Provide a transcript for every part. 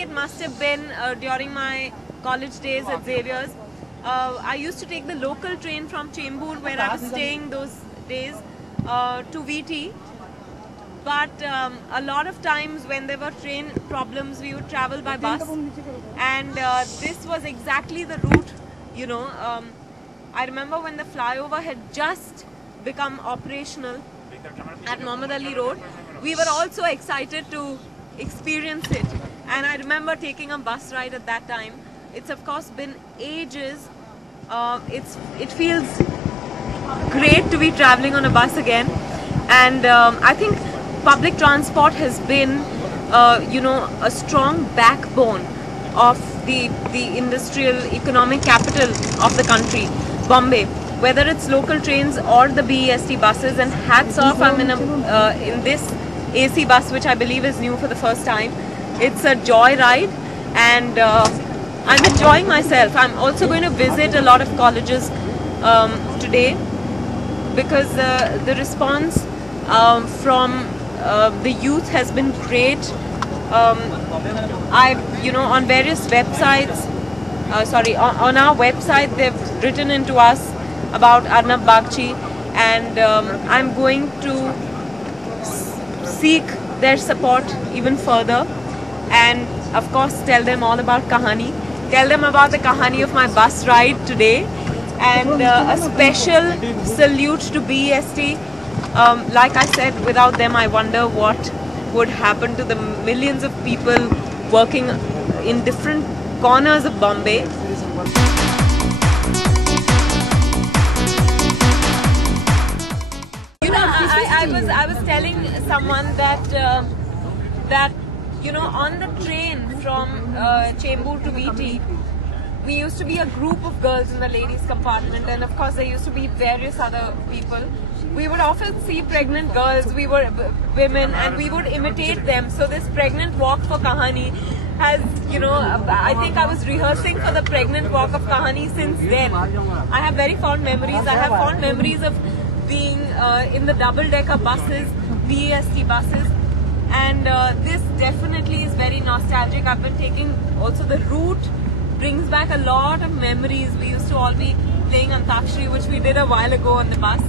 think it must have been during my college days at Xavier's. I used to take the local train from Chembur, where I was staying those days, to VT. But a lot of times when there were train problems, we would travel by bus, and this was exactly the route, you know. I remember when the flyover had just become operational at Mohammad Ali Road, we were also excited to experience it, and I remember taking a bus ride at that time. It's of course been ages. It feels great to be traveling on a bus again, and I think public transport has been, you know, a strong backbone of the industrial economic capital of the country, Bombay. Whether it's local trains or the BEST buses, and hats off, I'm in this AC bus, which I believe is new for the first time. It's a joy ride, and I'm enjoying myself. I'm also going to visit a lot of colleges today, because the response from the youth has been great. You know, on various websites, on our website, they've written into us about Arnab Bagchi, and I'm going to seek their support even further, and of course tell them all about Kahani, tell them about the Kahani of my bus ride today, and a special salute to BEST. Like I said, without them, I wonder what would happen to the millions of people working in different corners of Bombay. You know, I was telling someone that you know, on the train from Chembur to VT, we used to be a group of girls in the ladies compartment, and of course there used to be various other people. We would often see pregnant girls, we were women, and we would imitate them. So this pregnant walk for Kahani has, you know, I think I was rehearsing for the pregnant walk of Kahani since then. I have very fond memories. I have fond memories of being in the double-decker buses, BEST buses, and this definitely is very nostalgic. I've been taking also the route, brings back a lot of memories. We used to all be playing Antakshari, which we did a while ago on the bus.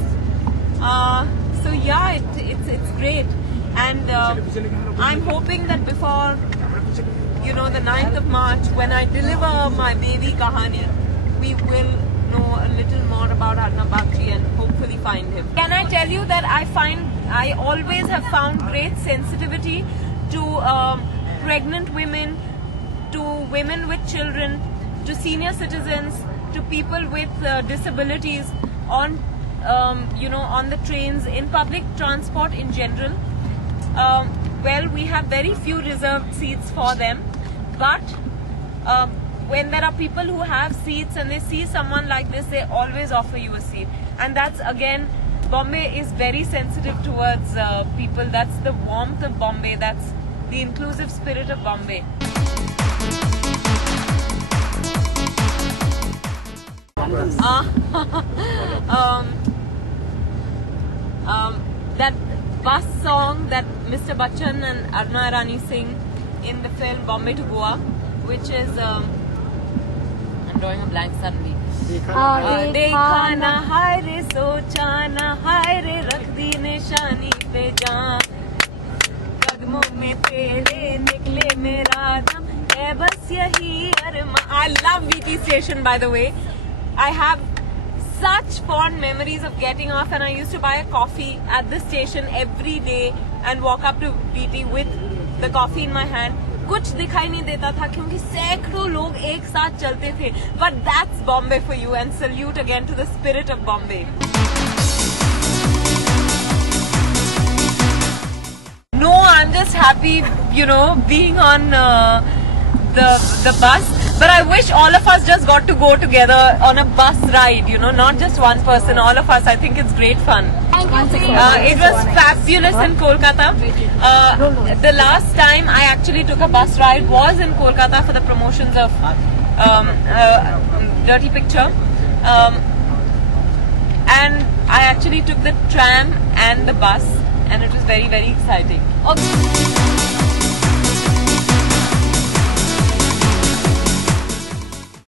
So yeah, it's great, and I'm hoping that before, you know, the 9th of March, when I deliver my baby Kahani, we will know a little more about Arnab Bagchi and hopefully find him. Can I tell you that I always have found great sensitivity to pregnant women, to women with children, to senior citizens, to people with disabilities on you know, on the trains, in public transport in general. Well, we have very few reserved seats for them, but when there are people who have seats and they see someone like this, they always offer you a seat. And that's, again, Bombay is very sensitive towards people. That's the warmth of Bombay. That's the inclusive spirit of Bombay. That bus song that Mr. Bachchan and Aruna Irani sing in the film Bombay to Goa, which is I'm drawing a blank suddenly. देखा ना हाय रे सोचा ना हाय रे रख दी निशानी पे जान कदमों में तेरे निकले मेरा दम है बस यही अरमा. I love VT station, by the way. I have such fond memories of getting off, and I used to buy a coffee at the station every day and walk up to VT with the coffee in my hand. कुछ दिखाई नहीं देता था क्योंकि सैकड़ों लोग एक साथ चलते थे. But that's Bombay for you, and salute again to the spirit of Bombay. No, I'm just happy, you know, being on the bus. But I wish all of us just got to go together on a bus ride, you know, not just one person, all of us. I think it's great fun. It was fabulous in Kolkata. The last time I actually took a bus ride was in Kolkata for the promotions of Dirty Picture. And I actually took the tram and the bus, and it was very, very exciting. Okay.